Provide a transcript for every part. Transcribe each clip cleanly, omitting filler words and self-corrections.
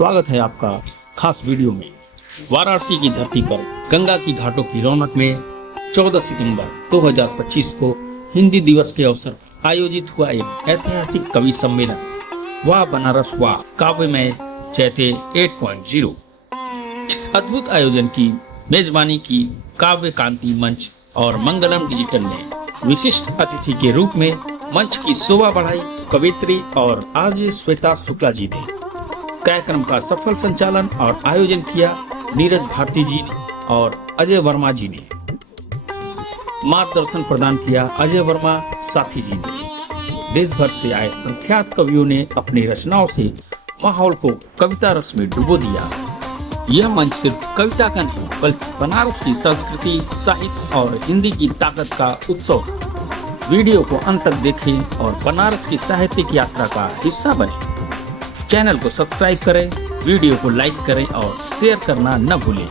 स्वागत है आपका खास वीडियो में। वाराणसी की धरती पर गंगा की घाटों की रौनक में 14 सितंबर 2025 को हिंदी दिवस के अवसर पर आयोजित हुआ एक ऐतिहासिक कवि सम्मेलन वाह बनारस वाह काव्यमय चैते 8.0। इस अद्भुत आयोजन की मेजबानी की काव्य कांति मंच और मंगलम डिजिटल ने विशिष्ट अतिथि के रूप में मंच की शोभा बढ़ाई। कवित्री और आरजे श्वेता शुक्ला जी ने कार्यक्रम का सफल संचालन और आयोजन किया। नीरज भारती जी ने और अजय वर्मा जी ने मार्गदर्शन प्रदान किया। अजय वर्मा साथी जी ने देश भर से आए संख्यात कवियों ने अपनी रचनाओं से माहौल को कविता रस में डुबो दिया। यह मंच सिर्फ कविता का नहीं बल्कि बनारस की संस्कृति, साहित्य और हिंदी की ताकत का उत्सव। वीडियो को अंत तक देखें और बनारस की साहित्यिक यात्रा का हिस्सा बने। चैनल को सब्सक्राइब करें, वीडियो को लाइक करें और शेयर करना न भूलें।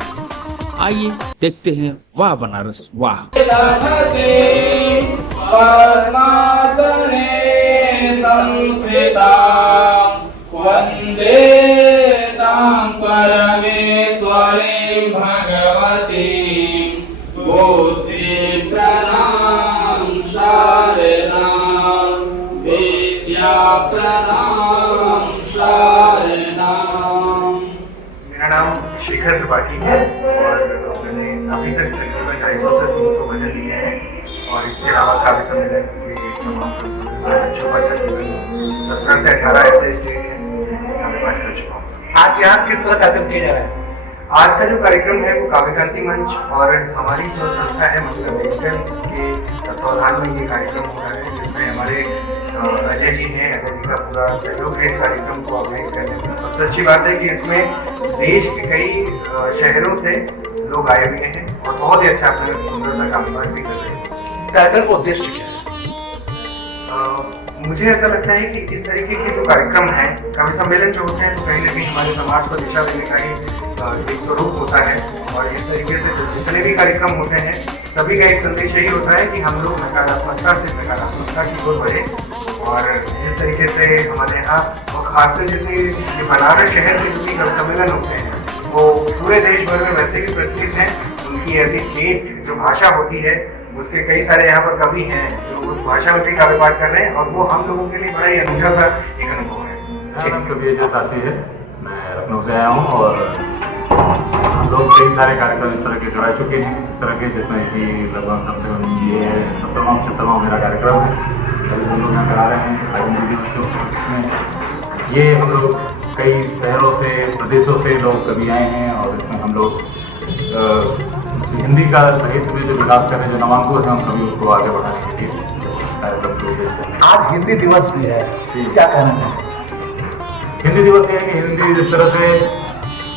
आइए देखते हैं वाह बनारस वाह। वंदे तां परमेश्वरीं भगवतीं बुद्धि प्रदां शारदां विद्या प्रदां शारदां। मेरा नाम शेखर त्रिपाठी है और मैंने अभी तक तकरीबन 250 से 300 भजन लिए हैं और इसके अलावा काव्य सम्मेलन के तमाम मंचों पर तकरीबन 17 से 18 ऐसे स्टेज हैं यहाँ पे बात कर चुका हूँ। आज यहाँ किस तरह कार्यक्रम किया जा रहा है? आज का जो कार्यक्रम है वो काव्य कांति मंच और हमारी जो संस्था है मंगलम डिजिटल के तत्वाधान में ये कार्यक्रम हो रहा है, जिसमें हमारे अजय जी ने अजय जी का पूरा सहयोग है इस कार्यक्रम को ऑर्गेनाइज करने में। सबसे अच्छी बात है कि इसमें देश के कई शहरों से लोग आए हुए हैं और बहुत ही अच्छा अपना सुंदर सा काम भी कर रहे हैं। कार्यक्रम का उद्देश्य क्या है? मुझे ऐसा लगता है कि इस तरीके के जो कार्यक्रम हैं, कवि सम्मेलन जो होते हैं, तो कहीं ना कहीं हमारे समाज को दिशा देने का ही एक स्वरूप होता है और इस तरीके से जितने भी कार्यक्रम होते हैं सभी का एक संदेश यही होता है कि हम लोग नकारात्मकता से सकारात्मकता की ओर बढ़े। और जिस तरीके से हमारे यहाँ और खासकर जितनी बनारस शहर के जितनी कवि सम्मेलन होते हैं वो पूरे देश भर में वैसे भी प्रचलित हैं। उनकी ऐसी ठेठ जो भाषा होती है उसके कई सारे यहाँ पर कवि हैं जो उस भाषा में भी काव्य पाठ कर रहे हैं और वो हम लोगों के लिए बड़ा ही अनूठा सा एक अनुभव है। मेरा नाम कवि अजय साथी है, मैं लखनऊ से आया हूँ और हम लोग कई सारे कार्यक्रम इस तरह के करा चुके हैं, इस तरह के जिसमें कि लगभग कम से कम ये 70वां मेरा कार्यक्रम है। अभी हम लोग यहाँ करा रहे हैं आयोजन दिवस को। इसमें ये हम लोग कई शहरों से, प्रदेशों से लोग कवि आए हैं और इसमें हम लोग हिंदी का साहित्य में जो विकास कर रहे हैं, जो नामांकुर हैं, हम कभी उसको आगे बढ़ाने के लिए कार्यक्रम के उद्देश्य से। आज हिंदी दिवस भी है, क्या कहना चाहेंगे? हिंदी दिवस ये है कि हिंदी जिस तरह से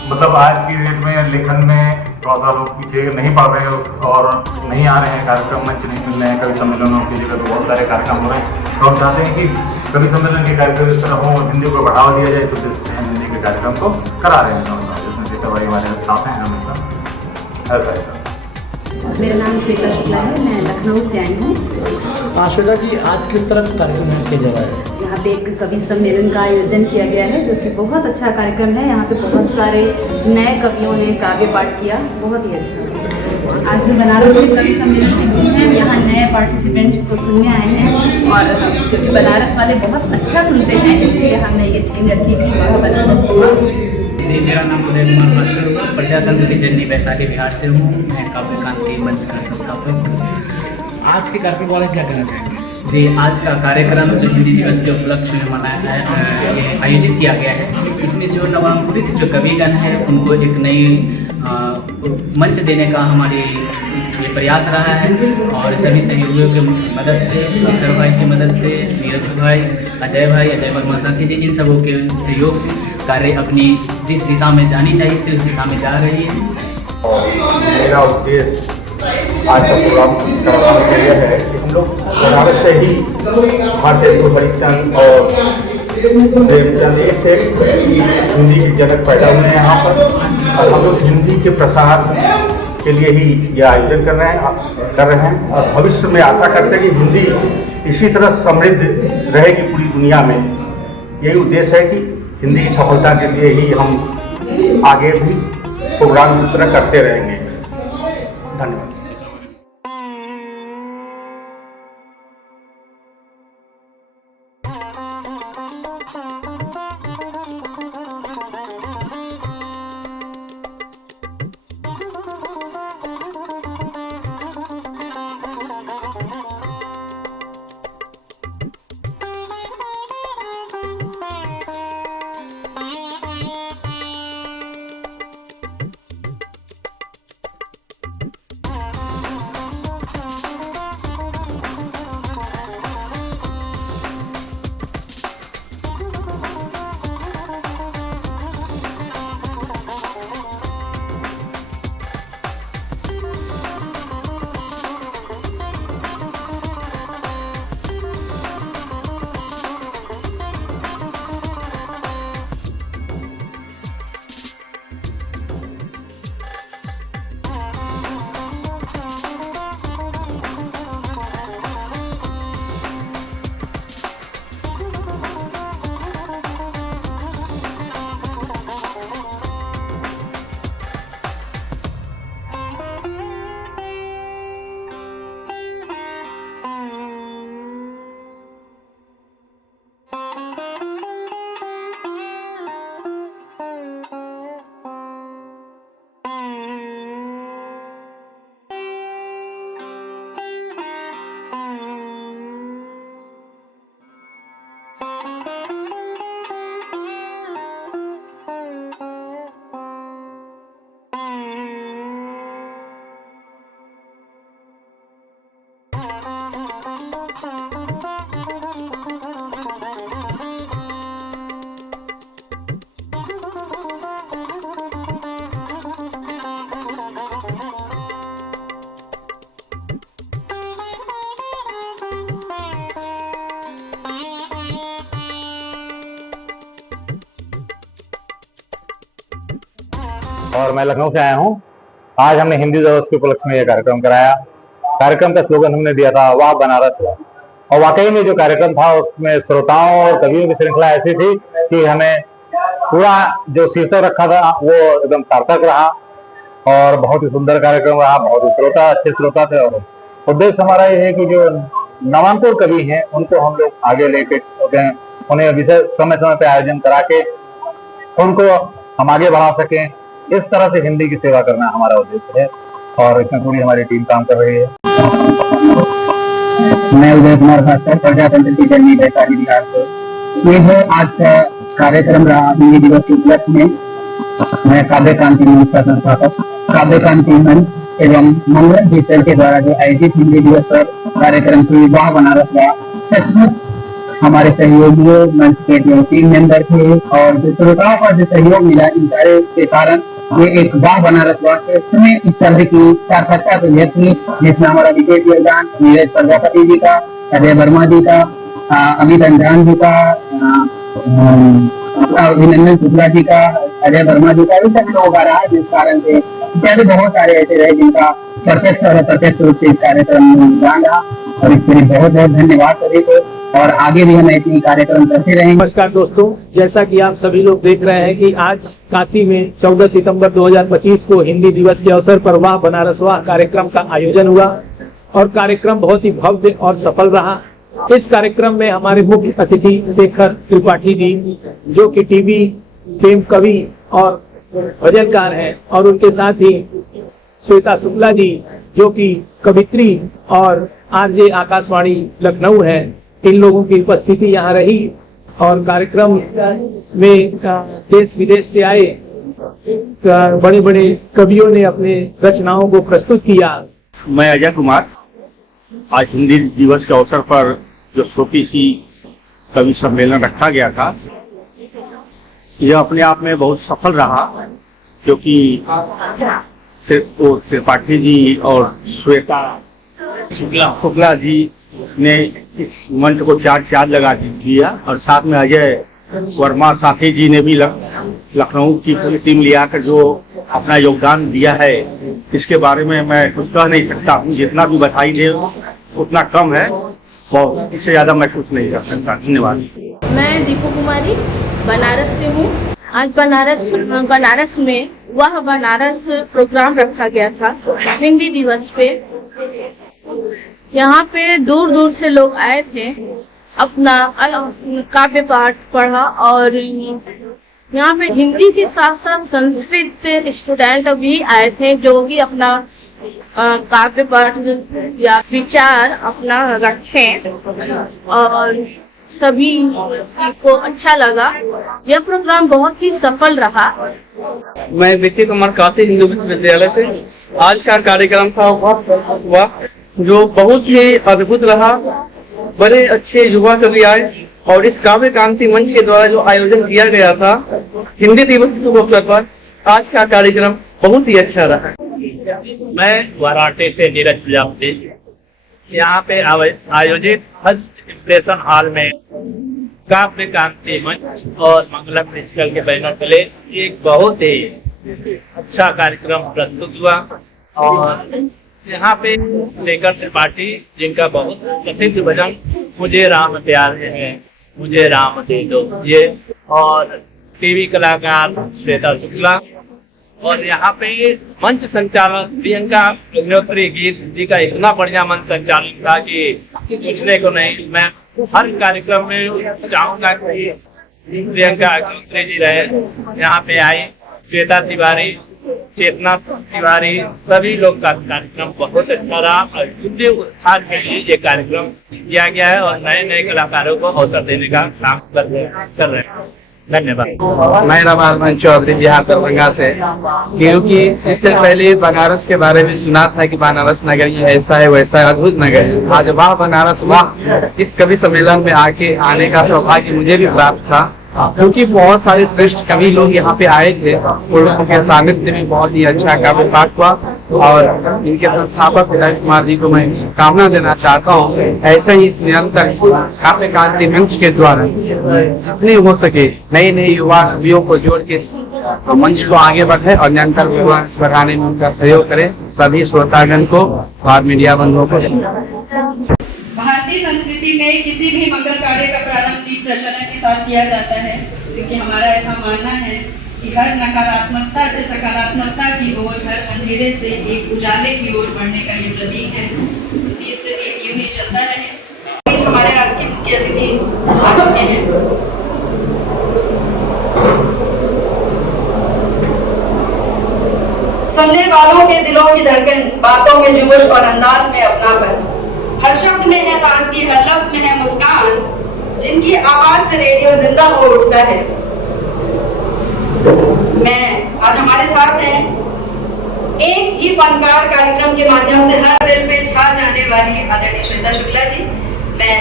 मतलब आज की डेट में लेखन में थोड़ा सा लोग पीछे नहीं पड़ रहे हैं और नहीं आ रहे हैं, कार्यक्रम मंच नहीं मिल रहे हैं। कवि सम्मेलनों की जगह तो बहुत सारे कार्यक्रम हो रहे हैं, तो हम चाहते हैं कि कवि सम्मेलन के कार्यक्रम इस तरह हो, हिंदी को बढ़ावा दिया जाए। इस उद्देश्य से हम हिंदी के कार्यक्रम को करा रहे हैं, जिसमें शेखर भाई हमारे साथ हैं हमेशा हर कार्यक्रम। मेरा नाम श्वेता शुक्ला है, मैं लखनऊ से आई हूँ। श्वेता जी, आज किस तरह का कार्यक्रम किया जा रहा है? यहाँ पे एक कवि सम्मेलन का आयोजन किया गया है जो कि बहुत अच्छा कार्यक्रम है। यहाँ पे बहुत सारे नए कवियों ने काव्य पाठ किया, बहुत ही अच्छा। आज जो बनारस में कवि सम्मेलन है, यहाँ नए पार्टिसिपेंट्स को सुनने आए हैं और क्योंकि बनारस वाले बहुत अच्छा सुनते हैं, इसलिए हमने ये थीम रखी थी वाह बनारस। जी, मेरा नाम उदय कुमार भास्कर हुआ, प्रजातंत्र की जननी वैशाली बिहार से हूँ। मैं काव्य कांति मंच का संस्थापक। आज के कार्यक्रम के बारे में क्या कहना चाहेंगे? जी, आज का कार्यक्रम जो हिंदी दिवस के उपलक्ष्य में मनाया है, ये आयोजित किया गया है। इसमें जो नवांकुरित जो कविगण है उनको एक नई मंच देने का हमारी ये प्रयास रहा है और सभी सहयोगियों की मदद से, शेखर भाई की मदद से, नीरज भाई, अजय वर्मा साथी जी, इन सबों के सहयोग से कार्य अपनी जिस दिशा में जानी चाहिए थी उस दिशा में जा रही है। और मेरा उद्देश्य आज का प्रोग्राम करवाने के लिए है कि हम लोग बनारस से ही भारतीय हरिचंद और प्रेमचंद से हिंदी के जनक पैदा हुए हैं यहाँ पर और हम लोग हिंदी के प्रसार के लिए ही यह आयोजन कर रहे हैं और भविष्य में आशा करते हैं कि हिंदी इसी तरह समृद्ध रहेगी पूरी दुनिया में। यही उद्देश्य है कि हिंदी की सफलता के लिए ही हम आगे भी प्रोग्राम इस तरह करते रहेंगे। धन्यवाद। और मैं लखनऊ से आया हूँ। आज हमने हिंदी दिवस के उपलक्ष्य में यह कार्यक्रम कराया। कार्यक्रम का स्लोगन हमने दिया था, वाह बनारस वाह। और वाकई में जो कार्यक्रम था उसमें श्रोताओं और कवियों की श्रृंखला ऐसी थी कि हमें पूरा जो शीर्षक रखा था वो एकदम सार्थक रहा और बहुत ही सुंदर कार्यक्रम रहा। बहुत ही श्रोता, अच्छे श्रोता थे। और उद्देश्य हमारा ये है कि जो नामांकुर कवि हैं उनको हम लोग आगे लेके उन्हें विषय समय समय पे आयोजन करा के उनको हम आगे बढ़ा सकें। इस तरह से हिंदी की सेवा करना हमारा उद्देश्य है और इसमें पूरी हमारी टीम काम कर रही है। मैं उदय कुमार भास्कर, प्रजातंत्र टीचर वैशाली बिहार से। ये है आज का कार्यक्रम रहा हिंदी दिवस के उपलक्ष्य में। मैं काव्य क्रांति मंच का संस्थापक, काव्य क्रांति मंच एवं मंगल डिजिटल के द्वारा जो आयोजित हिंदी दिवस पर कार्यक्रम की वाह बनारस वाह, सचमुच हमारे सहयोगियों, मंच के जो टीम मेंबर थे और जो श्रोताओं का जो सहयोग मिला, इन सारे के कारण ये एक वाह बनारस वाह के समय इस तरह की सार्थकता तो व्यक्त हुई, जिसमें हमारा विशेष योगदान नीरज प्रजापति जी का, अजय वर्मा जी का, अमित अंजान जी का, अभिनंदन शुक्ला जी का, अजय वर्मा जी का, इन सभी लोगों का रहा, जिस कारण से इत्यादि बहुत सारे ऐसे रहे जिनका प्रत्यक्ष और अप्रत्यक्ष रूप से इस कार्यक्रम में योगदान रहा। और इसके लिए बहुत बहुत धन्यवाद सभी को और आगे भी हम ऐसे कार्यक्रम करते रहेंगे। नमस्कार दोस्तों, जैसा कि आप सभी लोग देख रहे हैं कि आज काशी में 14 सितंबर 2025 को हिंदी दिवस के अवसर पर वाह बनारस वाह कार्यक्रम का आयोजन हुआ और कार्यक्रम बहुत ही भव्य और सफल रहा। इस कार्यक्रम में हमारे मुख्य अतिथि शेखर त्रिपाठी जी, जो कि टीवी फेम कवि और भजनकार हैं, और उनके साथ ही श्वेता शुक्ला जी, जो कि कवित्री और आरजे आकाशवाणी लखनऊ है। इन लोगों की उपस्थिति यहाँ रही और कार्यक्रम में देश विदेश से आए बड़े बड़े कवियों ने अपने रचनाओं को प्रस्तुत किया। मैं अजय कुमार, आज हिंदी दिवस के अवसर पर जो छोटी सी कवि सम्मेलन रखा गया था, यह अपने आप में बहुत सफल रहा, क्योंकि त्रिपाठी जी और श्वेता शुक्ला जी ने इस मंच को चार चांद लगा दिया और साथ में अजय वर्मा साथी जी ने भी लखनऊ की पूरी टीम लिया कर जो अपना योगदान दिया है, इसके बारे में मैं कुछ कह नहीं सकता हूँ। जितना भी बधाई दे उतना कम है और इससे ज्यादा मैं कुछ नहीं कर सकता। धन्यवाद। मैं दीपू कुमारी बनारस से हूँ। आज बनारस में वह बनारस प्रोग्राम रखा गया था हिंदी दिवस पे। यहाँ पे दूर दूर से लोग आए थे, अपना काव्य पाठ पढ़ा और यहाँ पे हिंदी के साथ साथ संस्कृत स्टूडेंट भी आए थे जो कि अपना काव्य पाठ या विचार अपना रखें और सभी को अच्छा लगा। यह प्रोग्राम बहुत ही सफल रहा। मैं विकी कुमार काशी हिंदू विश्वविद्यालय से। आज का कार्यक्रम था हुआ जो बहुत ही अद्भुत रहा। बड़े अच्छे युवा सभी आए और इस काव्य क्रांति मंच के द्वारा जो आयोजन किया गया था हिंदी दिवस के शुभ अवसर पर, आज का कार्यक्रम बहुत ही अच्छा रहा। मैं वाराणसी से नीरज प्रजापति। यहाँ पे आयोजित फर्स्ट इम्प्रेशन हॉल में काव्य क्रांति मंच और मंगलम म्यूजिकल के बैनर तले एक बहुत ही अच्छा कार्यक्रम प्रस्तुत हुआ और यहाँ पे शेखर त्रिपाठी जिनका बहुत प्रसिद्ध भजन मुझे राम प्यार है मुझे राम दे दो ये, और टीवी कलाकार श्वेता शुक्ला, और यहाँ पे मंच संचालन प्रियंका अग्निहोत्री गीत जी का इतना बढ़िया मंच संचालन था कि सोचने को नहीं। मैं हर कार्यक्रम में चाहूंगा कि प्रियंका अग्निहोत्री जी रहे, यहाँ पे आई श्वेता तिवारी, चेतना तिवारी, सभी लोग का कार्यक्रम बहुत अच्छा रहा और हिंदी उत्थान के लिए ये कार्यक्रम किया गया है और नए नए कलाकारों को अवसर देने का काम कर रहे हैं। धन्यवाद। मैं रमान चौधरी बिहार दरभंगा से, क्योंकि इससे पहले बनारस के बारे में सुना था कि बनारस नगरी ऐसा है वैसा है, अद्भुत नगर है। आज वाह बनारस वाह, इस कवि सम्मेलन में आने का सौभाग्य मुझे भी प्राप्त था, क्योंकि बहुत सारे श्रेष्ठ कवि लोग यहाँ पे आए थे। उन लोगों के सानिध्य में बहुत ही अच्छा काव्य पाठ हुआ और इनके संस्थापक विजय कुमार जी को मैं कामना देना चाहता हूँ ऐसे ही निरंतर काव्य क्रांति मंच के द्वारा जितने हो सके नए नए युवा कवियों को जोड़ के मंच को आगे बढ़े और निरंतर विकास बढ़ाने में उनका सहयोग करें। सभी श्रोतागण को और मीडिया बंधुओं को भारतीय संस्कृति में किसी भी मंगल कार्य का प्रारंभ दीप प्रज्वलन के साथ किया जाता है, क्योंकि हमारा ऐसा मानना है कि हर नकारात्मकता से सकारात्मकता की ओर, हर अंधेरे से एक उजाले की ओर बढ़ने का ये प्रतीक है। दीप से दीप यूं ही जलता रहे। बीच हमारे आज के मुख्य अतिथि आ चुके हैं। सुनने वालों के दिलों की धड़कन, बातों में जोश और अंदाज में अपनापन, हर शब्द में है ताजगी, हर लफ्ज में है मुस्कान, जिनकी आवाज से रेडियो जिंदा हो उठता है। मैं आज हमारे साथ हैं एक ही फनकार कार्यक्रम के माध्यम से हर दिल पे छा जाने वाली आदरणीय श्वेता शुक्ला जी। मैं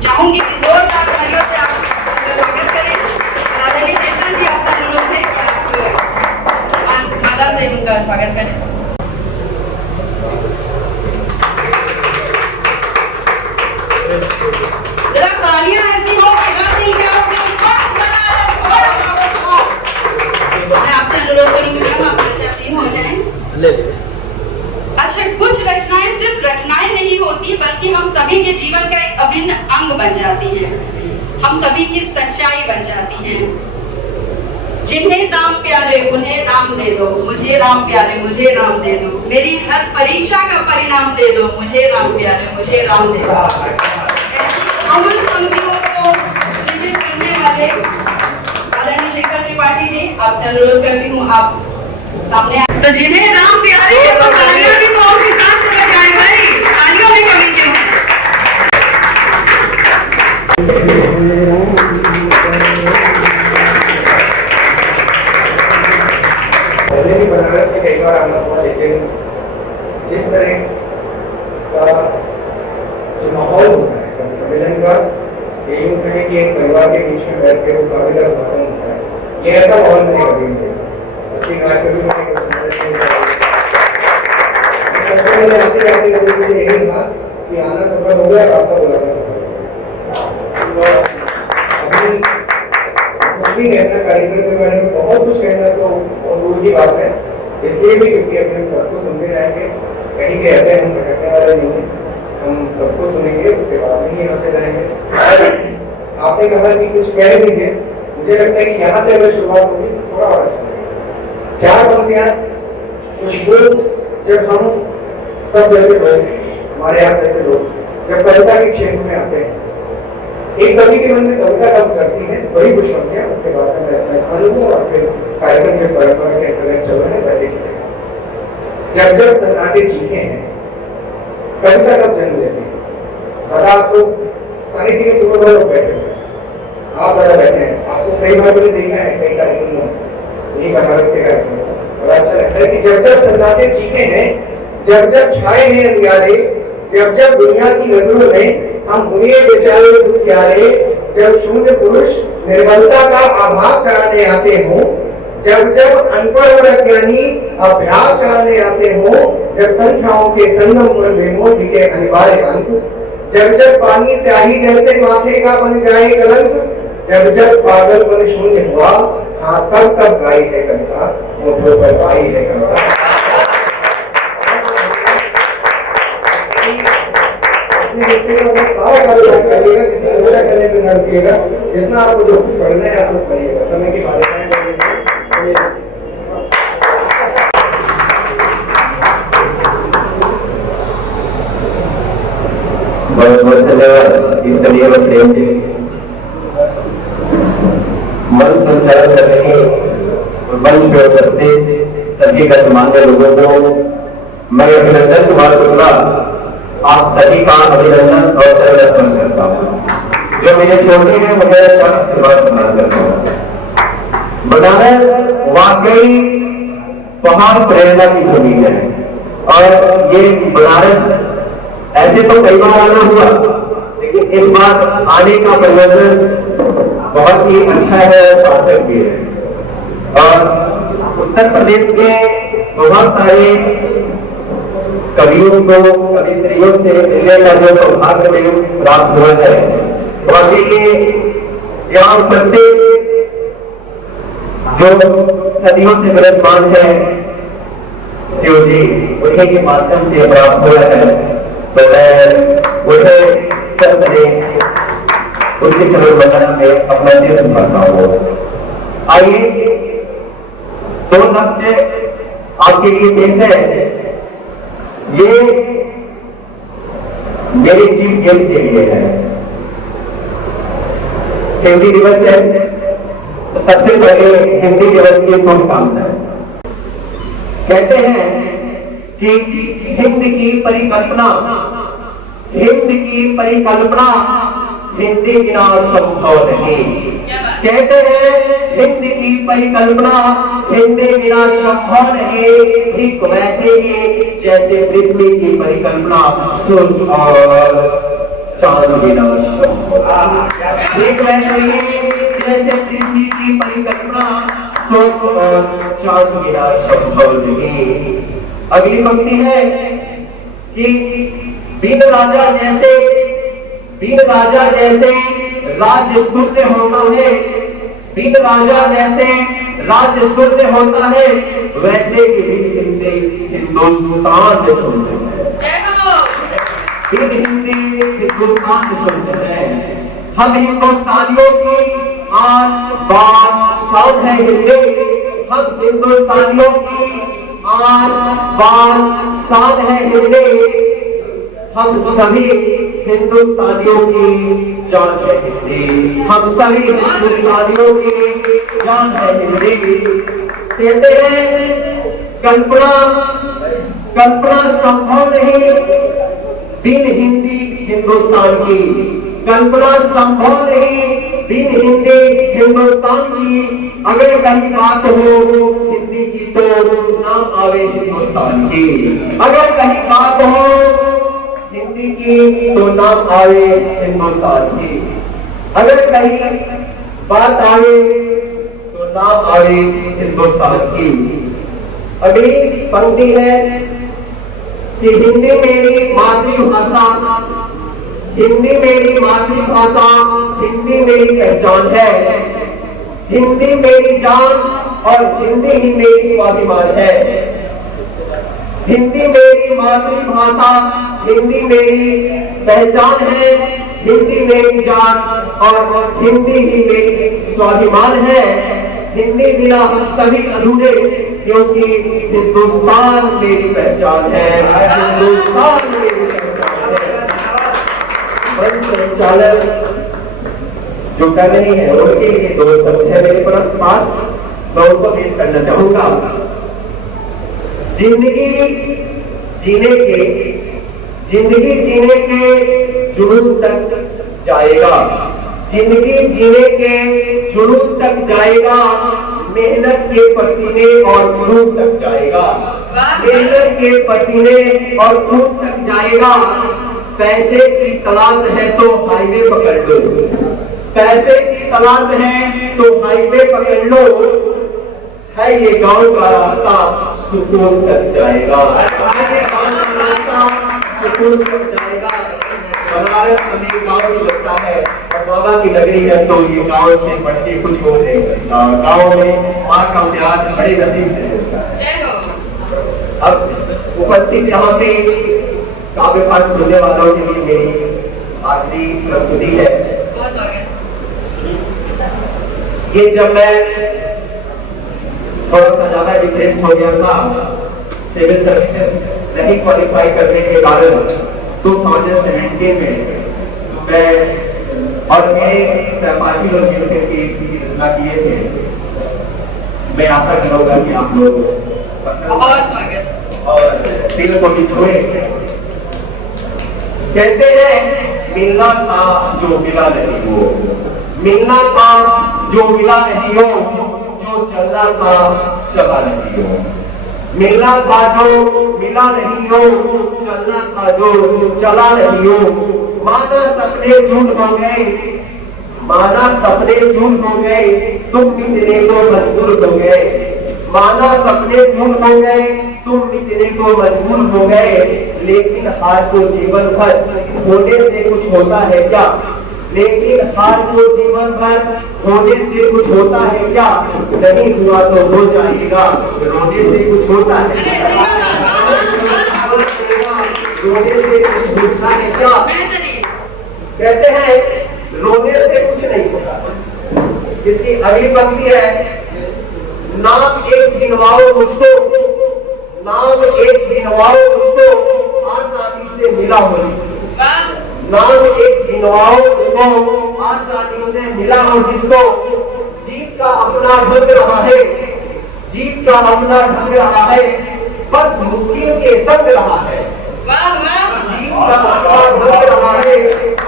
चाहूंगी कि जोरदार तालियों से आप स्वागत करें। आदरणीय चेतना जी, आपसे अनुरोध है कि आप माला से उनका स्वागत करें। जरा तालियां ऐसी हो कि हर दिल क्या हो कि मैं आपसे अनुरोध करूंगी मैम आप मंचासीन हो जाएं। अच्छा, कुछ रचनाएं सिर्फ रचनाएं नहीं होती बल्कि हम सभी के जीवन का एक अभिन्न अंग बन जाती हैं। हम सभी की सच्चाई बन जाती हैं। जिन्हें दाम प्यारे उन्हें दाम दे दो, मुझे राम प्यारे मुझे राम दे दो, मेरी हर परीक्षा का परिणाम दे दो, मुझे राम प्यारे मुझे राम दे दो। ऐसी अमन पंक्तियों को सृजित करने वाले आदरणीय शेखर त्रिपाठी जी, आपसे अनुरोध करती हूँ आप सामने आए। तो जिन्हें राम प्यारे है तो तालियां भी तो उस हिसाब से बजाएं भाई, तालियों में कमी क्यों? पहले भी बनारस में कई बार आना हुआ, लेकिन जिस तरह का जो माहौल होता है कवि सम्मेलन का, ये यूँ कहें कि एक परिवार के बीच में बैठ के वो काव्य का समागम होता है, ये ऐसा माहौल मैंने कभी नहीं देखा। इसी बात पर भी मैंने मैंने आते आते कभी से यही कहा कि आना सफल हो गया और आपका बुलाना सफल हो गया। अभी कुछ भी कहना कार्यक्रम के बारे में, बहुत कुछ कहना तो बहुत दूर की बात है, इसलिए भी क्योंकि अभी हम सबको सुनते रहेंगे, कहीं के ऐसे हम भटकने वाले नहीं हैं, हम सबको सुनेंगे, उसके बाद में ही यहाँ से करेंगे। आपने कहा कि कुछ कह दीजिए, मुझे लगता है कि यहाँ से अगर शुरुआत होगी तो थोड़ा और अच्छा लगेगा। 4 पंक्तियाँ कुछ लोग, जब हम सब जैसे लोग, हमारे आप जैसे लोग जब कविता के क्षेत्र में आते हैं, एक कवि के मन में कविता कब करती है, वही कुछ पंक्तियाँ, उसके बाद में मैं अपना स्थान लूंगा और फिर कार्यक्रम के परंपरा के अंतर्गत चल रहे हैं वैसे चलेगा। जब जब सन्नाटे चीखे हैं, कविता कब जन्म लेती है? दादा आपको साहित्य के पूर्व लोग बैठे हुए हैं, आप दादा बैठे हैं, आपको कई बार मैंने देखा है कई कार्यक्रमों में, यही बनारस के कार्यक्रम में बड़ा अच्छा लगता है कि जब जब सन्नाटे चीखे हैं, जब जब छाए हैं अंधियारे, जब जब दुनिया की नजरों में हम हुए बेचारे दुखियारे, जब शून्य पुरुष निर्बलता का आभास कराने आते हों, जब जब अनपढ़ और अज्ञानी अभ्यास कराने आते हों, जब संख्याओं के संगम पर बेमोल बिके अनिवार्य अंक, जब जब पानी स्याही जैसे माथे का बन जाए कलंक, जब जब पागलपन शून्य हुआ, हाँ तब तब गाई है कविता, होठों पर आई है कविता। सारा कारोबार करिएगा, किसी को बोला करने पे न रुकिएगा, जितना आपको जो कुछ पढ़ना है आप लोग पढ़िएगा, समय की बाधाएं बहुत बहुत धन्यवाद इस समय में प्रेम के मन संचालन कर रहे और मंच पे उपस्थित सभी गणमान्य लोगों को मैं अभिनंदन कुमार शुक्ला आप सभी का अभिनंदन और चरण स्मरण करता हूँ। जो मेरे छोटे हैं मुझे शब्द से बात प्रदान करता हूँ। बनारस वाकई बहुत प्रेरणा की भूमि है और ये बनारस ऐसे तो कई बार आना हुआ, लेकिन इस बार आने का प्रयोजन बहुत ही अच्छा है और सार्थक भी है। और उत्तर प्रदेश के बहुत सारे कवियों को, कवित्रियों से मिलने का जो सौभाग्य में प्राप्त हुआ है, वाकई ये यहाँ उपस्थित जो सदियों से विराजमान है शिव जी, उन्हीं के माध्यम से प्राप्त हुआ है, तो मैं उन्हें ससरे उनके चरण वंदना में अपना सिर झुकाता हूँ। आइए 2 लफ्ज आपके लिए पेश है। ये मेरे चीफ गेस्ट के लिए है। हिंदी दिवस है, तो सबसे पहले हिंदी दिवस की शुभकामनाएं। कहते हैं कि हिंद की परिकल्पना हिंदी बिना संभव नहीं। कहते हैं हिंद की परिकल्पना हिंदी बिना संभव नहीं। ठीक वैसे ही जैसे पृथ्वी की परिकल्पना सूर्य और चांद बिना संभव। ठीक वैसे ही जैसे पृथ्वी की परिकल्पना सूर्य और चांद बिना संभव नहीं। अगली पंक्ति है कि बिन राजा जैसे राज्य शून्य होता है, बिन राजा जैसे राज्य शून्य होता है, वैसे ही हिंदुस्तान शून्य है। बिन हिंदी हिंदुस्तान शून्य है। हम हिंदुस्तानियों की आन बान शान है हिंदी। हम हिंदुस्तानियों की आन बान शान है हिंदी। हम सभी हिंदुस्तानियों की जान है हिंदी। हम सभी हिंदुस्तानियों की जान है हिंदी। कहते हैं कल्पना संभव नहीं बिन हिंदी हिंदुस्तान की। कल्पना संभव नहीं बिन हिंदी हिंदुस्तान की। अगर कहीं बात हो हिंदी की तो नाम आवे हिंदुस्तान की। अगर कहीं बात हो हिंदी की तो नाम आवे हिंदुस्तान की। अगर कहीं बात आवे तो नाम आवे हिंदुस्तान की। अगली पंक्ति है कि हिंदी मेरी मातृभाषा, हिंदी मेरी मातृभाषा, हिंदी मेरी पहचान है। हिंदी मेरी जान और हिंदी ही मेरी स्वाभिमान है। हिंदी मेरी मातृभाषा, हिंदी मेरी पहचान है, हिंदी मेरी जान और हिंदी ही मेरी स्वाभिमान है। हिंदी बिना हम सभी अधूरे, क्योंकि हिंदुस्तान मेरी पहचान है, हिंदुस्तान मेरी पहचान है। मंच संचालन जो कर रही है उनके लिए दो शब्द है मेरे पास, मैं उनको भेंट करना चाहूंगा। जिंदगी जीने के जुनून तक जाएगा, जिंदगी जीने के जुनून तक जाएगा, मेहनत के पसीने और खून तक जाएगा, मेहनत के पसीने और खून तक जाएगा। पैसे की तलाश है तो हाईवे पकड़ लो, पैसे की तलाश है तो हाईवे पकड़ लो, है ये गांव का रास्ता सुकून तक जाएगा, है ये गांव का रास्ता सुकून तक जाएगा। बनारस हमें गांव ही लगता है और बाबा की नगरी है, तो ये गांव से बढ़ के कुछ हो नहीं सकता। गांव में माँ का प्यार बड़े नसीब से मिलता है। अब उपस्थित यहाँ पे काव्य पाठ सुनने वालों के लिए मेरी आखिरी प्रस्तुति है। ये जब मैं थोड़ा सा ज्यादा डिप्रेस हो गया था, सिविल सर्विसेज नहीं क्वालिफाई करने के कारण 2017 में मैं और मेरे सहपाठी लोग मिलकर के इसकी रचना किए थे। मैं आशा करूंगा कि आप लोग पसंद और दिल को भी छुए। कहते हैं मिलना था जो मिला नहीं हो, मिलना था जो मिला नहीं हो, जो चलना था चला नहीं हो, मिलना था जो मिला नहीं हो, चलना था जो चला नहीं हो। माना सपने झूठ हो गए, माना सपने झूठ हो गए, तुम मिटने को मजबूर हो गए, माना सपने झूठ हो गए, तुम मिटने को मजबूर हो गए। लेकिन हार को जीवन भर होने से कुछ होता है क्या, लेकिन हार को जीवन भर होने से कुछ होता है क्या, नहीं हुआ तो हो जाएगा, रोने से कुछ होता है, रोने से कुछ होता है क्या। कहते हैं रोने से कुछ नहीं होता। इसकी अगली पंक्ति है, नाम एक गिनवाओ मुझको, नाम एक गिनवाओ मुझको, आसानी से मिला हो जिसको, नाम एक गिनवाओ मुझको, आसानी से मिला हो जिसको। जीत का अपना ढंग रहा है, जीत का अपना ढंग रहा है, पथ मुश्किल के संग रहा है, जीत का अपना ढंग रहा है,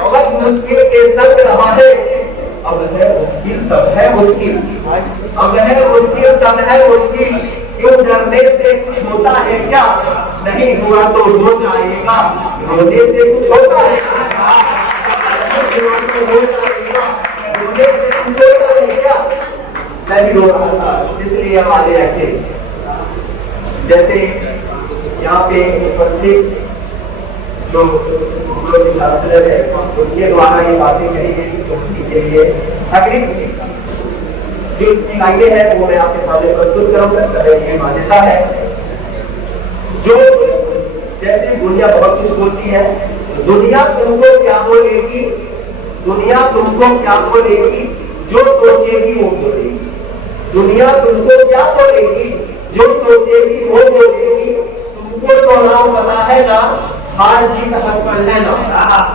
पथ मुश्किल के संग रहा है। अब है मुश्किल तब है मुश्किल, अब है मुश्किल तब है मुश्किल, क्यों डरने से कुछ होता है क्या, नहीं हुआ तो हो जाएगा, रोने से कुछ होता है क्या, नहीं हुआ तो हो जाएगा, रोने से कुछ होता है क्या। मैं भी रो रहा था, इसलिए हम आगे रखे। जैसे यहाँ पे उपस्थित जो चांसलर है उनके द्वारा ये बातें कही गई, उनके लिए अगली जो इसकी लाइनें हैं वो मैं आपके सामने प्रस्तुत करूंगा। समय की मान्यता है, जो जैसे दुनिया बहुत कुछ बोलती है, दुनिया तुमको क्या बोलेगी, दुनिया तुमको क्या बोलेगी, जो सोचेगी वो बोलेगी, दुनिया तुमको क्या बोलेगी, जो सोचेगी वो बोलेगी। तुमको तो नाम पता है ना, हार जीत हर पल है ना,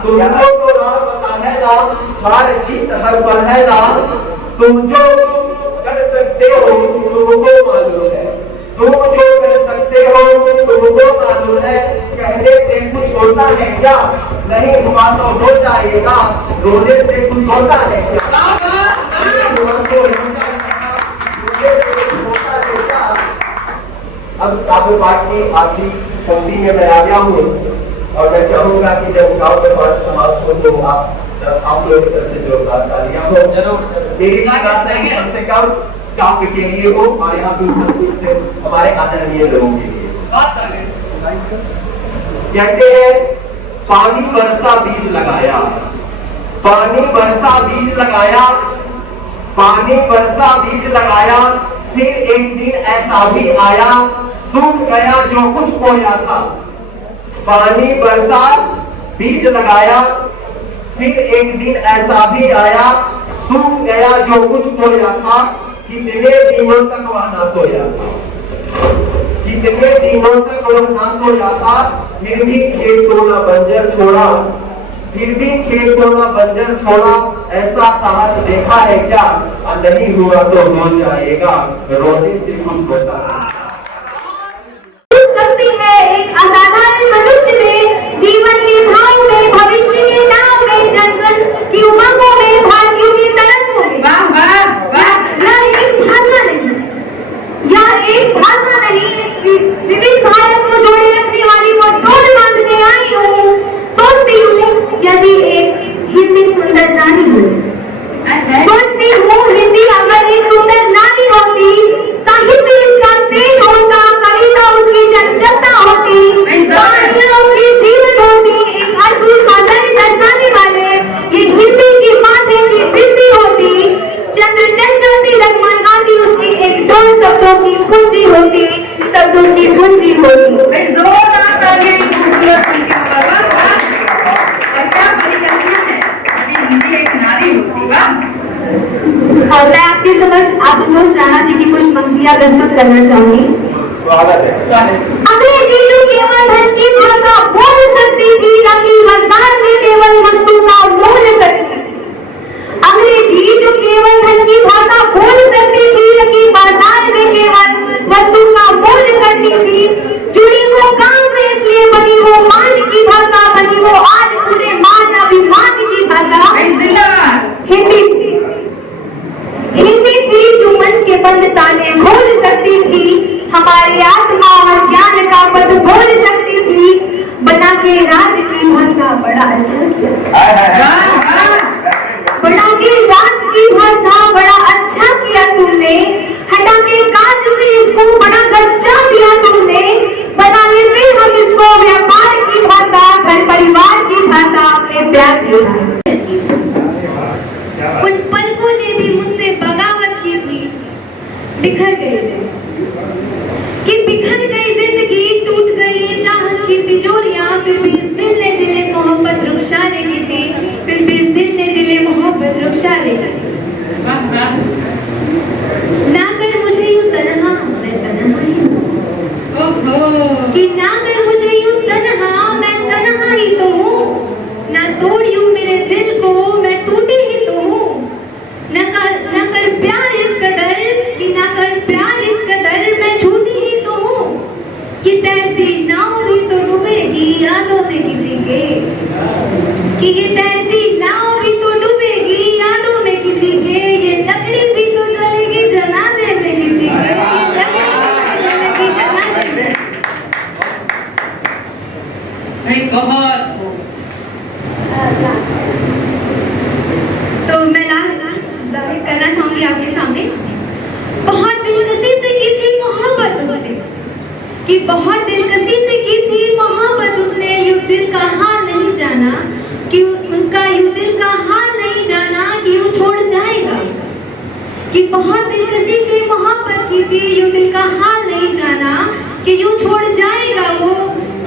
तुमको तो नाम पता है ना, हार जीत हर पल है ना। तुम जो कर सकते हो तुमको मालूम है, तुम जो कर सकते हो तुमको मालूम है, कहने से कुछ होता है क्या, नहीं हुआ तो हो जाएगा, रोने से कुछ होता है क्या, नहीं हुआ तो हो जाएगा, रोने से कुछ होता है क्या। अब काव्य पाठ की आखिरी पंक्ति में मैं आ गया हूँ और मैं चाहूंगा कि जब काव्य पाठ समाप्त हो तो आप लोगों की तरफ से जोरदार तालियां हो। मेरी आशा है कम से कम काव्य के लिए हो और यहाँ पे उपस्थित हमारे आदरणीय लोगों के लिए। कहते हैं पानी बरसा बीज लगाया, पानी बरसा बीज लगाया, पानी बरसा बीज लगाया, फिर एक दिन ऐसा भी आया, सूख गया जो कुछ बोया था। पानी बरसा बीज लगाया, फिर एक दिन ऐसा भी आया, सूख गया जो कुछ बोया था, कितने दिनों तक वह ना सोया था, कितने दिनों तक वह ना सोया था, फिर भी खेत को ना बंजर छोड़ा, फिर भी खेत को ना बंजर छोड़ा। ऐसा साहस देखा है क्या? नहीं हुआ तो हो जाएगा, रोने से कुछ होता सकती है एक असाधारण मनुष्य में, जीवन के भाव में, भविष्य के नाव में, जंगल की उमंगों में, भारतीयों की तरंगों में। वाह वाह वाह। यह एक भाषा नहीं, यह एक भाषा नहीं, इस विविध भारत को जोड़े रखने वाली वो डोर बांधने आई हूँ। सोचती हूँ यदि एक हिंदी सुंदर नारी हो, सोचती हूँ हिंदी अगर एक सुंदर नारी होती, साहित्य इसका तेज होता, कविता उसकी चंचलता होती, कहानियाँ उसकी जीवन होती, एक अद्भुत सौंदर्य दर्शाने वाले ये हिंदी की माथे की बिंदी होती, चंद्र चंचल सी लगमगाती उसकी एक डोर शब्दों की पूंजी होती, शब्दों की पूंजी होती। जोरदार तालियां खूबसूरत उनके ऊपर। और क्या परिकल्पना है, यदि हिंदी एक नारी होती। वाह। और मैं आपके समझ आशुतोष राणा जी की कुछ पंक्तियां प्रस्तुत करना चाहूंगी। अंग्रेजी जो केवल धन की भाषा बोल सकती थी, न कि बाजार में केवल वस्तु का मोल करती थी। अंग्रेजी जो केवल धन की भाषा बोल सकती थी, न कि बाजार में केवल वस्तु का मोल करती थी। जुड़ी वो काम से इसलिए बनी वो मान की भाषा, बनी वो आज पूरे मान अभिमान की भाषा हिंदी थी। हिंदी थी जो मन के बंद ताले खोल सकती थी, हमारी आत्मा और ज्ञान का पद बोल सकती थी। बना के राज की भाषा बड़ा अच्छा किया, बना के राज की भाषा बड़ा अच्छा किया तुमने। हटा के काज से इसको बड़ा गच्चा दिया तुमने। बना ले फिर हम इसको व्यापार की भाषा, घर परिवार की भाषा, अपने प्यार की भाषा। उन पलकों ने भी मुझसे बगावत की थी, बिखर गई कि बिखर गई जिंदगी, टूट गई चाहत की तिजोरियां। फिर भी इस दिल ने दिले मोहब्बत रुखसा लेगी थी, फिर भी इस दिल ने दिले मोहब्बत रुखसा लेगी। ना कर मुझे यूं तन्हा, मैं तन्हा ही हूँ। कि ना कर मुझे यूं तन्हा, मैं तन्हा ही तो हूँ। ना तोड़ यूं मेरे दिल को, मैं टूटी ही तो हूँ। न कर प्यार इस कदर, कि न कर प्यार इस कदर, मैं झूठी ही तो हूँ। ये तैरती नाव भी तो डूबेगी यादों में किसी के, कि ये तैरती नाव भी तो डूबेगी यादों में किसी के। ये लकड़ी भी तो चलेगी जनाजे में किसी के, ये लकड़ी भी तो चलेगी जनाजे में। भाई बहुत तो मैं लास्ट जाहिर करना चाहूंगी आपके सामने। बहुत दिलकशी से की थी मोहब्बत उसने, कि बहुत दिलकशी से की थी मोहब्बत उसने। यूं दिल का हाल नहीं जाना, कि उनका यूं दिल का हाल नहीं जाना, कि यूं छोड़ जाएगा। कि बहुत दिलकशी से मोहब्बत की थी, यूं दिल का हाल नहीं जाना, कि यूं छोड़ जाएगा वो।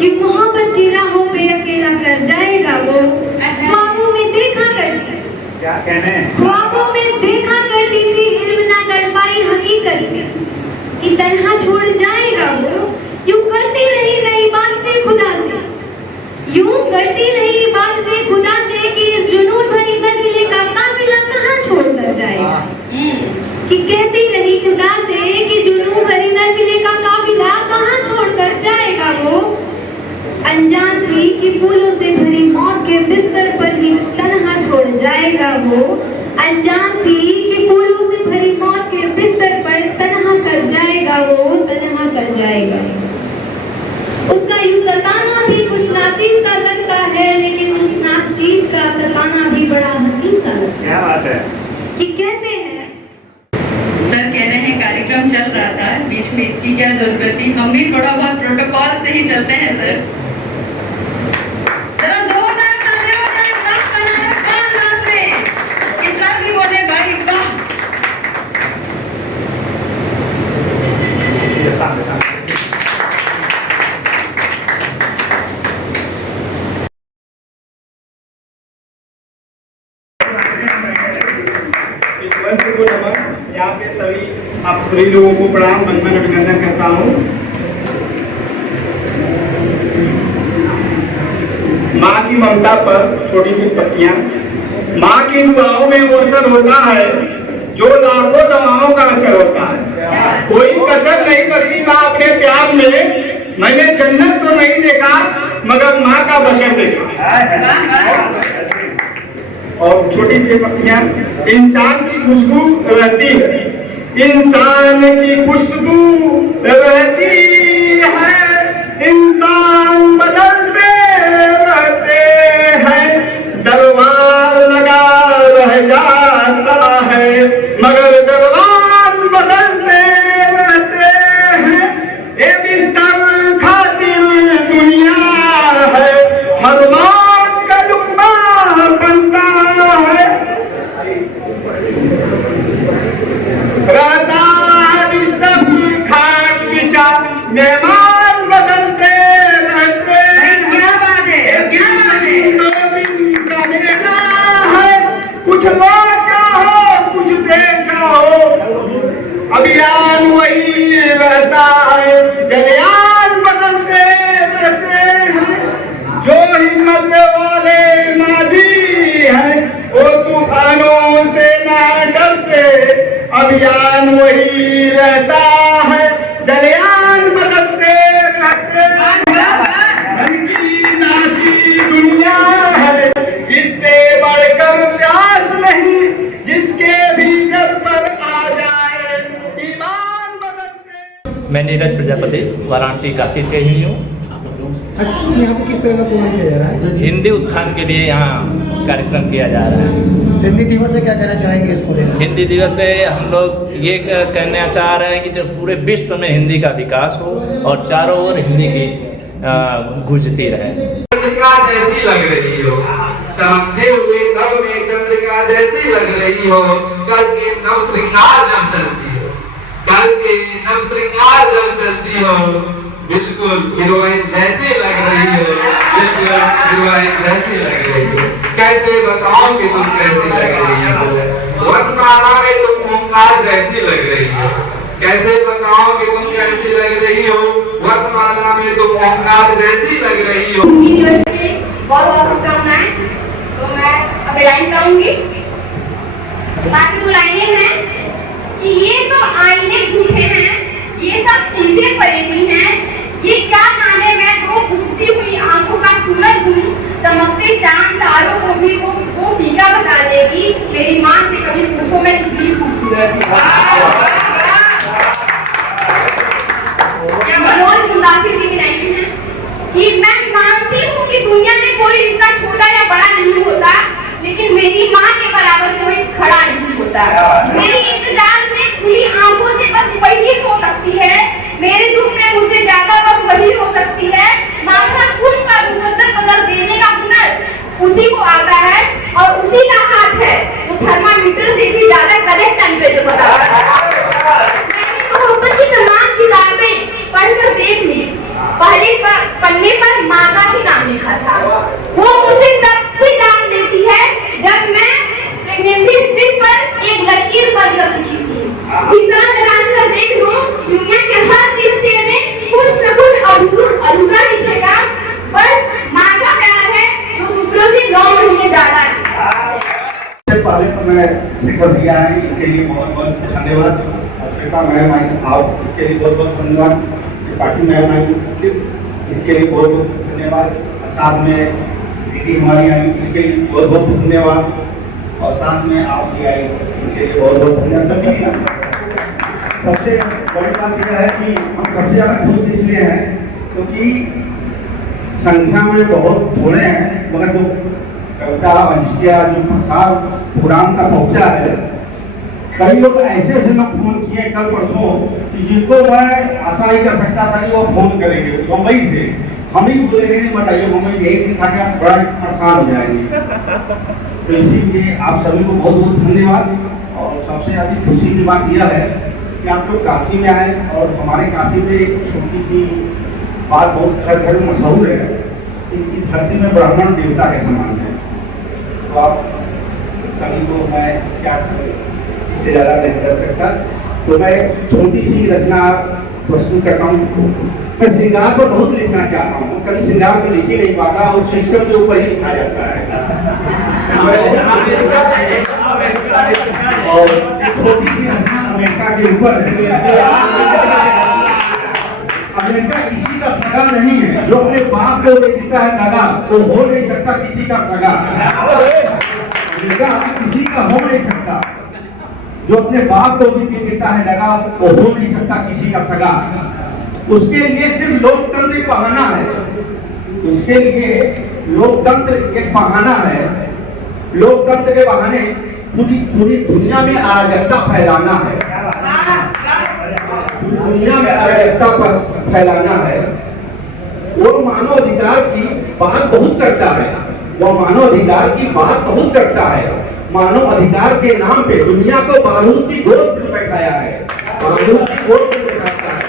यूं मोहब्बत की राहों पे अकेला कर जाएगा वो। ख्वाबों में देखा करती, क्या कहने, ख्वाबों में देखा करती थी, इल्म ना कर पाई हकीकत में, कि तन्हा छोड़ जाएगा वो। यूं करती रही मैं इबादतें खुदा से, यूं करती रही इबादतें खुदा से, कि इस जुनून भरी महफिल का काफिला कहाँ छोड़कर जाएगा। कि कहती रही खुदा से कि जुनून भरी महफिल का काफिला कहाँ छोड़कर जाएगा वो। अनजान थी कि फूलों से भरी मौत के बिस्तर पर ही तन्हा छोड़ जाएगा वो। अनजान थी कि फूलों से भरी मौत के बिस्तर पर तन्हा कर जाएगा वो, तन्हा कर जाएगा। उसका यूं सताना भी कुछ नाचीज सा लगता है, लेकिन उस नाचीज का सताना भी बड़ा हसीन सा लगता है। क्या बात है। कि कहते हैं सर कह रहे हैं कार्यक्रम चल रहा था, बीच में इसकी क्या जरूरत थी, हम भी थोड़ा बहुत प्रोटोकॉल से ही चलते हैं सर। सभी लोगों को प्रणाम, वंदन, अभिनंदन करता हूँ। माँ की ममता पर छोटी सी पत्तियां, माँ की दुआओं में वो असर होता है जो लाखों दवाओं का असर होता है। कोई कसर नहीं करती माँ अपने प्यार में। मैंने जन्नत तो नहीं देखा मगर माँ का बशर देखा। और छोटी सी पत्तियां, इंसान की खुशबू रहती है, इंसान की खुशबू रहती है, इंसान बदलते रहते हैं, दरबार लगा रह जाता है मगर दरबार बदलते रहते हैं। ये बिस्तर खातिर दुनिया है, हर मौत का लुकमा बनता है। रहता है बिस्तर खाट बिछा, मेहमान बदलते रहते हैं। क्या बात है, क्या बात है। का मेला है, कुछ लो चाहो कुछ दे चाहो, अभियान वही रहता है, जलयान बदलते रहते हैं। जो हिम्मत वाले नाजी हैं वो तूफानों से ना डरते, अभियान वही रहता है, जलयान बदलते रहते हैं। मन की नासी दुनिया है, इससे बढ़कर प्यास नहीं, जिसके भी घर पर आ जाए ईमान बदलते। मैं नीरज प्रजापति वाराणसी काशी से ही हूँ। यहाँ पे किस तरह का प्रोग्राम किया जा रहा है? हिंदी उत्थान के लिए यहाँ कार्यक्रम किया जा रहा है। हिंदी दिवस से क्या कहना चाहेंगे इसको लेकर? हिंदी दिवस पे हम लोग ये कहना चाह रहे हैं कि जो पूरे विश्व में हिंदी का विकास हो और चारों ओर हिंदी की गूंजती रहे। चंद्रिका जैसी लग रही हो, चमकते हुए नभ में चंद्रिका जैसी लग रही हो, करके नव श्रृंगार जब चलती हो, करके नव श्रृंगार जब चलती हो, बिल्कुल हीरोइन जैसी लग रही हो, बिल्कुल हीरोइन जैसी लग रही हो। कैसे बताऊं कि तुम कैसी लग रही हो, वर्णमाला में तुम ओंकार जैसी लग रही हो। कैसे बताऊं कि तुम कैसी लग रही हो, वर्णमाला में तुम ओंकार जैसी लग रही हो। हिंदी दिवस की बहुत बहुत शुभकामनाएं। तो मैं अब लाइन गाऊंगी। बाकी दो लाइनें हैं कि ये सब आईने झूठे हैं, ये सब शीशे फरेबी हैं, ये क्या जाने मैं दो बुझती हुई आंखों का सूरज हूँ, चमकते चांद तारों को भी वो फीका बता देगी, मेरी माँ से कभी पूछो मैं कितनी खूबसूरत हूँ। मनोज मुंडासी जी की लाइन है कि मैं मानती हूँ कि दुनिया में कोई रिश्ता छोटा या बड़ा नहीं होता, लेकिन मेरी माँ के बराबर कोई खड़ा नहीं होता। मेरी इंतजार में खुली आंखों से बस वही सो सकती है, मेरे दुख में मुझसे ज्यादा बस वही हो सकती है। माथा चुन कर मुकद्दर बदल देने का हुनर उसी को आता है और उसी का हाथ है जो थर्मामीटर से भी ज्यादा करेक्ट टेम्परेचर बताता है। मैंने मोहब्बत की तमाम किताबें पढ़कर देख ली, पहले पन्ने पर माँ का ही नाम लिखा था। वो मुझे तब से जान देती है जब मैं प्रेगनेंसी स्ट्रिप पर एक लकीर बनकर लिखी थी। हिसाब लगाकर देख लो, दुनिया के हर रिश्ते में कुछ न कुछ अधूरा दिखेगा। बस माँ का प्यार है जो दूसरों से 9 महीने ज्यादा है। पहले तो मैं श्रीकर भैया हैं, इनके लिए बहुत बहुत धन्यवाद। श्रीका मैम आई, आप इसके लिए बहुत बहुत धन्यवाद। त्रिपाठी मैम आई, इसके लिए बहुत बहुत धन्यवाद। साथ में दीदी हमारी आई, इसके लिए बहुत बहुत धन्यवाद। और साथ में आप भी आई, इनके लिए बहुत बहुत धन्यवाद। सबसे बड़ी बात यह है कि हम सबसे ज़्यादा खुश इसलिए हैं क्योंकि संख्या में बहुत थोड़े हैं, मगर जो कविता अंशिया जो प्रसार प्रोग्राम का पहुँचा है, कई लोग ऐसे लोग फोन किए कल परसों कि जिनको मैं आशा नहीं कर सकता था कि वो फोन करेंगे मुंबई से। हम ही बोले नहीं बताइए मुंबई यही दिन था कि आप बड़ा परेशान हो जाएंगे। तो इसीलिए आप सभी को बहुत बहुत धन्यवाद। और सबसे ज़्यादा खुशी की बात यह है कि आप लोग काशी में आए और हमारे काशी में एक छोटी सी बात बहुत घर घर में मशहूर है कि धरती में ब्राह्मण देवता के समान है। तो आप सभी को मैं क्या इससे ज़्यादा नहीं कर सकता। तो मैं छोटी सी रचना प्रस्तुत करता हूँ। मैं श्रृंगार पर बहुत लिखना चाहता हूँ, कभी श्रृंगार पर लिख ही नहीं पाता और सिस्टम के ऊपर ही लिखा जाता है। और छोटी सी रचना अमेरिका के ऊपर है। अमेरिका किसी का सगा नहीं है, जो अपने बाप को दे देता है दगा वो हो नहीं सकता किसी का सगा। अमेरिका किसी का हो नहीं सकता, जो अपने बाप को भी दे देता है दगा वो हो नहीं सकता किसी का सगा। उसके लिए सिर्फ लोकतंत्र एक बहाना है, उसके लिए लोकतंत्र एक बहाना है। लोकतंत्र के बहाने पूरी दुनिया में अराजकता फैलाना है, पूरी दुनिया में अराजकता फैलाना है। वो मानव अधिकार की बात बहुत करता है, वो मानव अधिकार की बात बहुत करता है। मानव अधिकार के नाम पे दुनिया को बारूद की गोद में बैठाया है, बारूद की गोद में बैठाता है।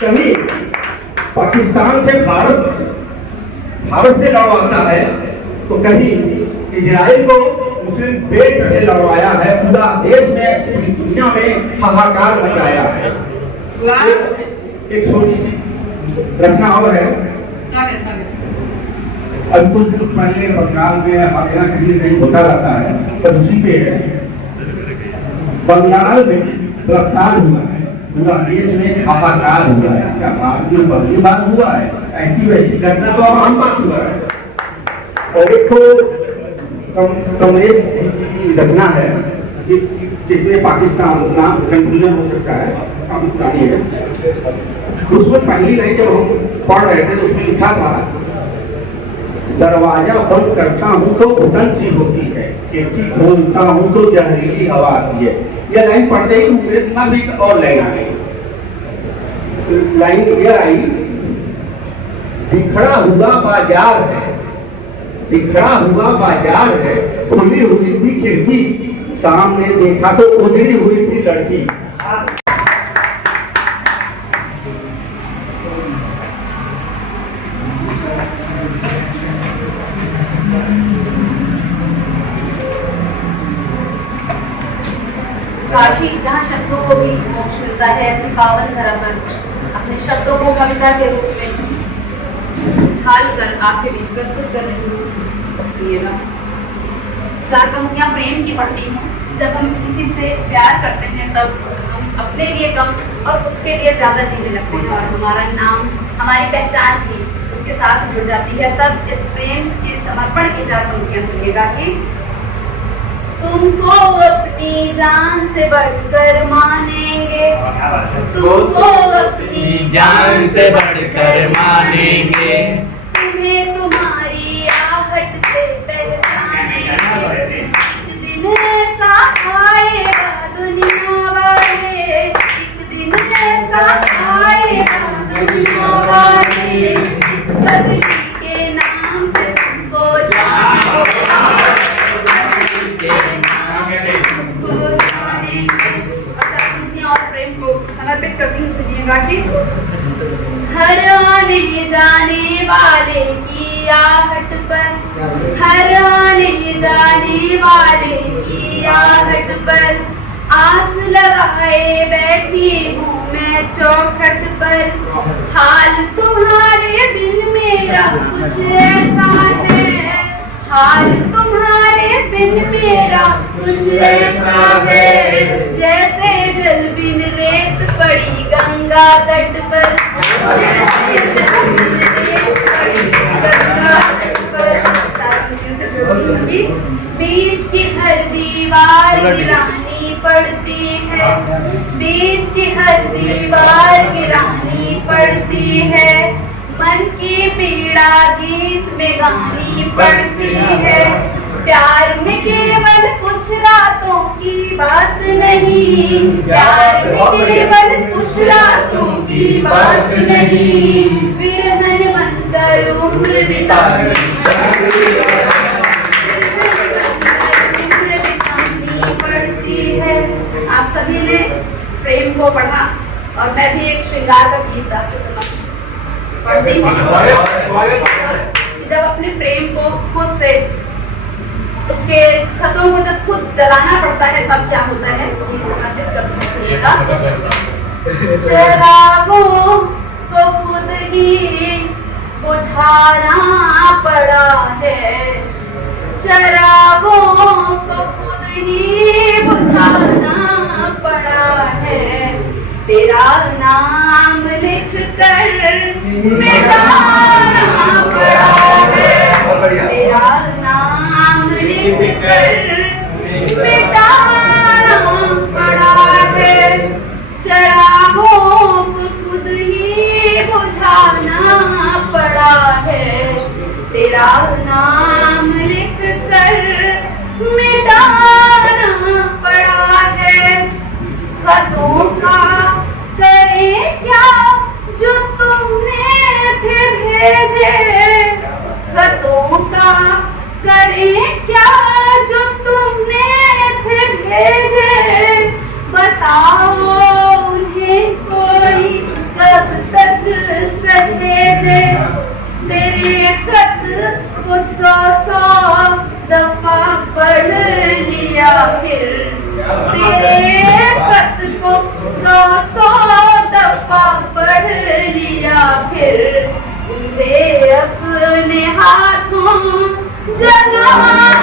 कहीं पाकिस्तान से भारत से लड़वाता है, तो कहीं इजराइल को मुस्लिम पेट से लड़वाया है। पूरा देश में पूरी दुनिया में हाहाकार मचाया है। एक छोटी सी रचना और है। अब कुछ दिन पहले बंगाल में हमारे यहाँ कहीं कहीं होता रहता है, पर उसी पे है। बंगाल में गिरफ्तार हुआ है, पूरा देश में हाहाकार हुआ है। क्या बात में पहली बार हुआ है? ऐसी वैसी घटना तो अब आम बात हुआ है। और एक तो कमलेश की रचना है, जिसमें पाकिस्तान नाम कंफ्यूजन हो सकता है, काफी पुरानी है। उसमें पहली लाइन जब हम पढ़ रहे थे तो उसमें लिखा था, दरवाजा बंद करता हूँ तो घुटन सी होती है, खिड़की खोलता हूँ तो जहरीली हवा आती है। यह लाइन पढ़ते ही मेरे दिमाग में एक और लाइन आ गई। लाइन यह आई, बिखरा हुआ बाजार है, बिखरा हुआ बाजार है, खुली हुई थी खिड़की, सामने देखा तो उजड़ी हुई थी लड़की। काशी जहाँ शब्दों को भी मोक्ष मिलता है, ऐसी पावन धरा पर अपने शब्दों को कविता के रूप में ढाल कर आपके बीच प्रस्तुत कर रही हूँ। चार पंक्तियाँ प्रेम की पढ़ती हूँ। जब हम किसी से प्यार करते हैं तब हम अपने लिए कम और उसके लिए ज्यादा जीने लगते हैं, और हमारा नाम, हमारी पहचान भी उसके साथ जुड़ जाती है। तब इस प्रेम के समर्पण की चार पंक्तियाँ सुनिएगा कि तुमको अपनी जान से बढ़कर मानेंगे, तुमको अपनी जान से बढ़कर मानेंगे, तुम्हें तुम्हारी आहट से पहचानेंगे। एक दिन ऐसा आएगा दुनिया वाले, एक दिन ऐसा आएगा दुनिया वाले, इस बदली के नाम से तुमको जानेंगे, और प्रेम को समर्पित करती हूँ। सुनिएगा कि हर आने जाने वाले की आहट पर, हर आने जाने वाले की आहट पर आस लगाए बैठी हूँ मैं चौखट पर। हाल तुम्हारे बिन मेरा कुछ ऐसा है, हाल तुम्हारे बिन मेरा कुछ ऐसा है, जैसे जल बिन रेत पड़ी गंगा तट पर, जैसे जल बिन रेत पड़ी गंगा तट पर। बीच की हर दीवार गिरानी पड़ती है, बीच की हर दीवार गिरानी पड़ती है, मन की पीड़ा गीत में गानी पड़ती है। प्यार में केवल कुछ रातों की बात नहीं, प्यार में केवल कुछ रातों की बात नहीं, विरहन बनकर उम्र बितानी पड़ती है। आप सभी ने प्रेम को पढ़ा और मैं भी एक श्रृंगार का गीत आपके समक्ष पढ़ती हूँ। जब अपने प्रेम को खुद से उसके खतों को जब खुद जलाना पड़ता है तब क्या होता है, ये समझ कर सुनिएगा। चरागों को खुद ही बुझाना पड़ा है, चरागों को खुद ही बुझाना पड़ा है, तेरा नाम लिख कर मिटाना पड़ा है, तेरा नाम लिख कर मिटाना पड़ा है, चरागों को खुद ही बुझाना पड़ा है, तेरा नाम लिख कर मिटाना पड़ा है। खतों का करे क्या जो तुमने थे भेजे, खतों का करे क्या जो तुमने थे भेजे, बताओ उन्हें कोई कब तक सहेजे, तेरे खत को 100 दफा पढ़ लिया फिर, तेरे खत को 100 दफा पढ़ लिया फिर, उसे अपने हाथों जलाना